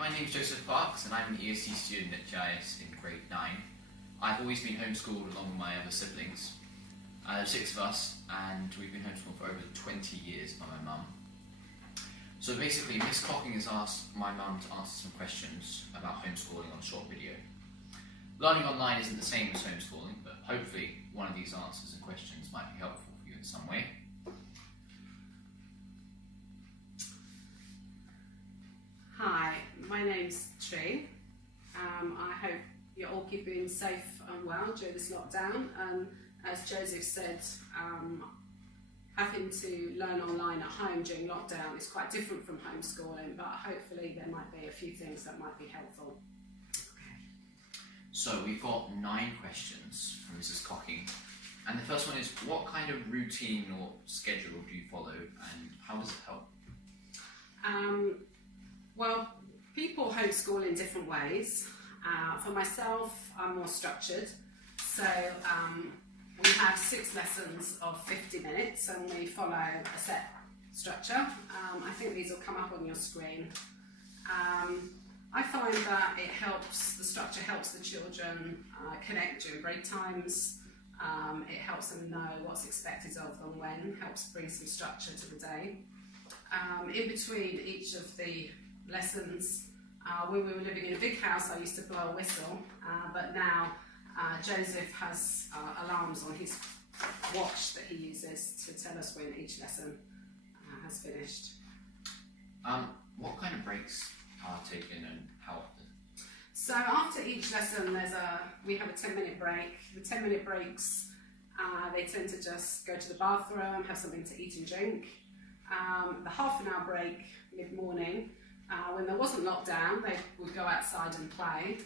my name's Joseph Parks and I'm an ESC student at GIS in grade 9. I've always been homeschooled along with my other siblings. There's 6 of us and we've been homeschooled for over 20 years by my mum. So basically Miss Cocking has asked my mum to answer some questions about homeschooling on a short video. Learning online isn't the same as homeschooling, but hopefully one of these answers and questions might be helpful for you in some way. Hi, my name's Tree. I hope you're all keeping safe and well during this lockdown. As Joseph said, having to learn online at home during lockdown is quite different from homeschooling, but hopefully there might be a few things that might be helpful. So we've got 9 questions from Mrs. Cocking, and the first one is, what kind of routine or schedule do you follow and how does it help? Well, people homeschool in different ways. For myself, I'm more structured. So we have 6 lessons of 50 minutes and we follow a set structure. I think these will come up on your screen. I find that the structure helps the children connect during break times. It helps them know what's expected of them when, helps bring some structure to the day. In between each of the lessons, when we were living in a big house, I used to blow a whistle, but now Joseph has alarms on his watch that he uses to tell us when each lesson has finished. What kind of breaks are taken and how often? So after each lesson we have a 10-minute break. The 10-minute breaks, they tend to just go to the bathroom, have something to eat and drink. The half-an-hour break mid-morning, when there wasn't lockdown, they would go outside and play,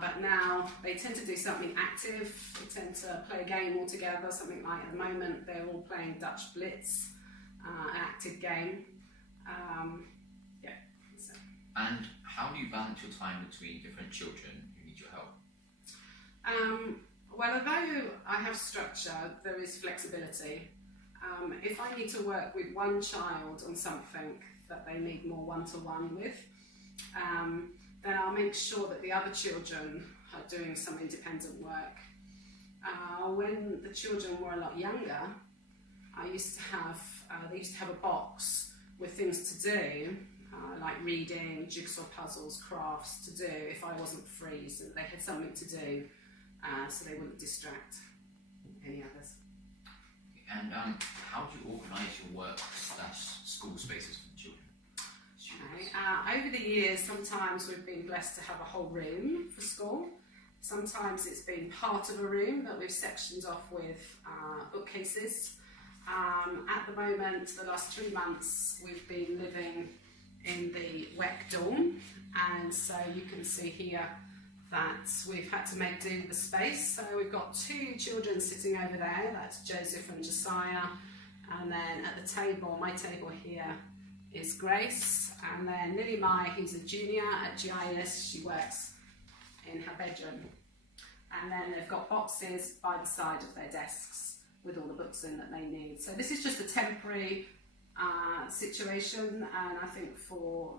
but now they tend to do something active. They tend to play a game all together, something like at the moment they're all playing Dutch Blitz, an active game. So. And how do you balance your time between different children who need your help? Well, although I have structure, there is flexibility. If I need to work with one child on something that they need more one-to-one with, then I'll make sure that the other children are doing some independent work. When the children were a lot younger, they used to have a box with things to do, like reading, jigsaw puzzles, crafts to do if I wasn't free, so they had something to do, so they wouldn't distract any others. And how do you organise your work/school spaces for the children? Okay. Over the years, sometimes we've been blessed to have a whole room for school. Sometimes it's been part of a room that we've sectioned off with bookcases. At the moment, the last 3 months, we've been living in the WEC dorm, and so you can see here that we've had to make do with the space. So we've got 2 children sitting over there, that's Joseph and Josiah, and then at the table, my table here, is Grace, and then Lily Mai, who's a junior at GIS, she works in her bedroom. And then they've got boxes by the side of their desks with all the books in that they need. So this is just a temporary situation, and I think for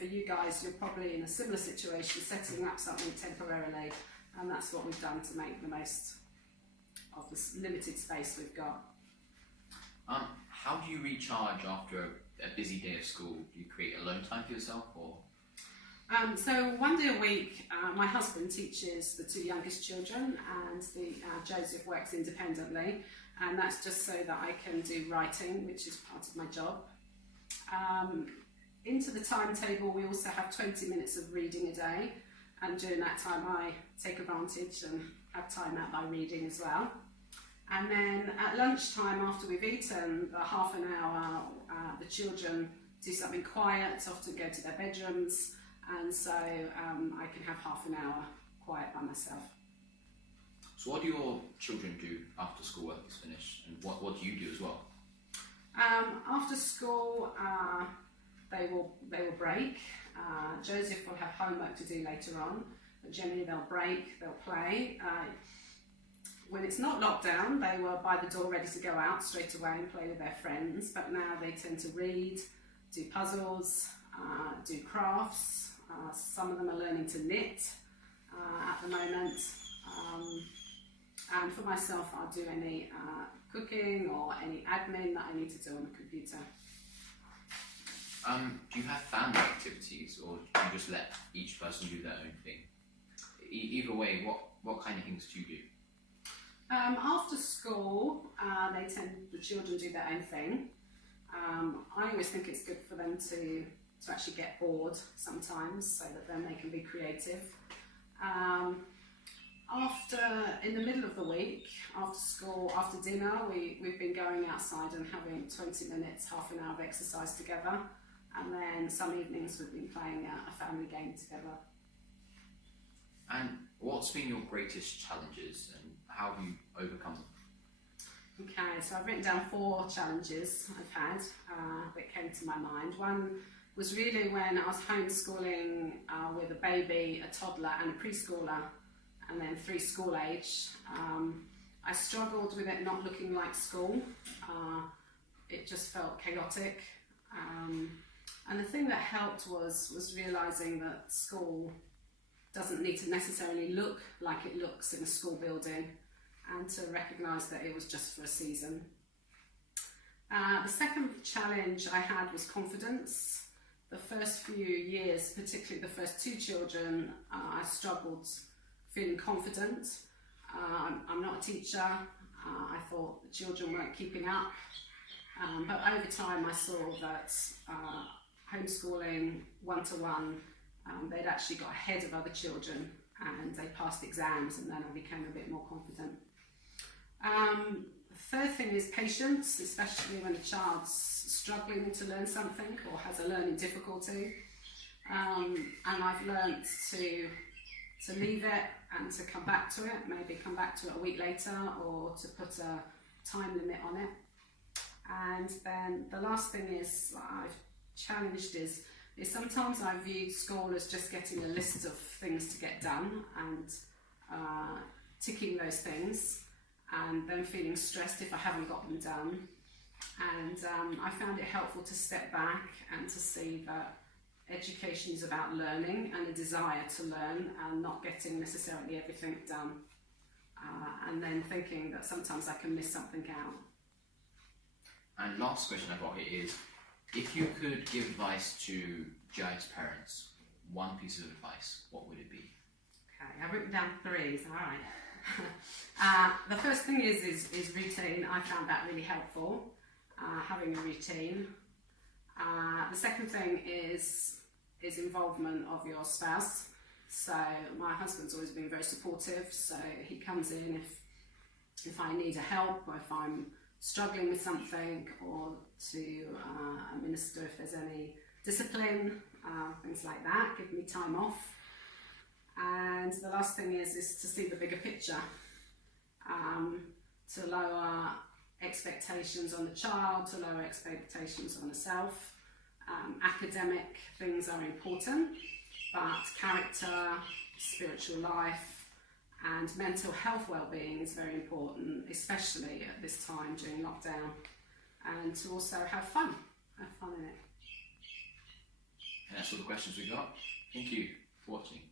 you guys, you're probably in a similar situation, setting up something temporarily, and that's what we've done to make the most of this limited space we've got. How do you recharge after a busy day of school? Do you create alone time for yourself, or? So 1 day a week, my husband teaches the 2 youngest children, and Joseph works independently, and that's just so that I can do writing, which is part of my job. Into the timetable, we also have 20 minutes of reading a day, and during that time I take advantage and have time out by reading as well. And then at lunchtime, after we've eaten, the half an hour, the children do something quiet, often go to their bedrooms, and so I can have half an hour quiet by myself. So what do your children do after schoolwork is finished, and what do you do as well? After school, they will break. Joseph will have homework to do later on, but generally they'll break, they'll play. When it's not lockdown, they were by the door ready to go out straight away and play with their friends, but now they tend to read, do puzzles, do crafts. Some of them are learning to knit at the moment. And for myself, I'll do any cooking or any admin that I need to do on the computer. Do you have family activities, or do you just let each person do their own thing? Either way, what kind of things do you do? After school, the children do their own thing. I always think it's good for them to actually get bored sometimes, so that then they can be creative. In the middle of the week, after school, after dinner, we've been going outside and having 20 minutes, half an hour of exercise together. And then some evenings we've been playing a family game together. And what's been your greatest challenges, and how have you overcome them? Okay, so I've written down 4 challenges I've had that came to my mind. One was really when I was homeschooling with a baby, a toddler and a preschooler, and then 3 school age. I struggled with it not looking like school. It just felt chaotic. And the thing that helped was realising that school doesn't need to necessarily look like it looks in a school building, and to recognise that it was just for a season. The second challenge I had was confidence. The first few years, particularly the first 2 children, I struggled feeling confident. I'm not a teacher. I thought the children weren't keeping up. But over time I saw that homeschooling one-to-one, they'd actually got ahead of other children and they passed exams, and then I became a bit more confident. The third thing is patience, especially when a child's struggling to learn something or has a learning difficulty. And I've learnt to leave it and to come back to it, maybe come back to it a week later, or to put a time limit on it. And then the last thing is I've challenged is sometimes I viewed school as just getting a list of things to get done and ticking those things, and then feeling stressed if I haven't got them done. And I found it helpful to step back and to see that education is about learning and a desire to learn, and not getting necessarily everything done. And then thinking that sometimes I can miss something out. And last question I've got here is, if you could give advice to GIS parents, one piece of advice, what would it be? Okay, I've written down 3, so alright. The first thing is routine. I found that really helpful, having a routine. The second thing is involvement of your spouse. So my husband's always been very supportive, so he comes in if I need a help, or if I'm struggling with something, or to administer if there's any discipline, things like that, give me time off. And the last thing is to see the bigger picture, to lower expectations on the child, to lower expectations on herself. Academic things are important, but character, spiritual life and mental health well-being is very important, especially at this time during lockdown, and to also have fun in it. And that's all the questions we got. Thank you for watching.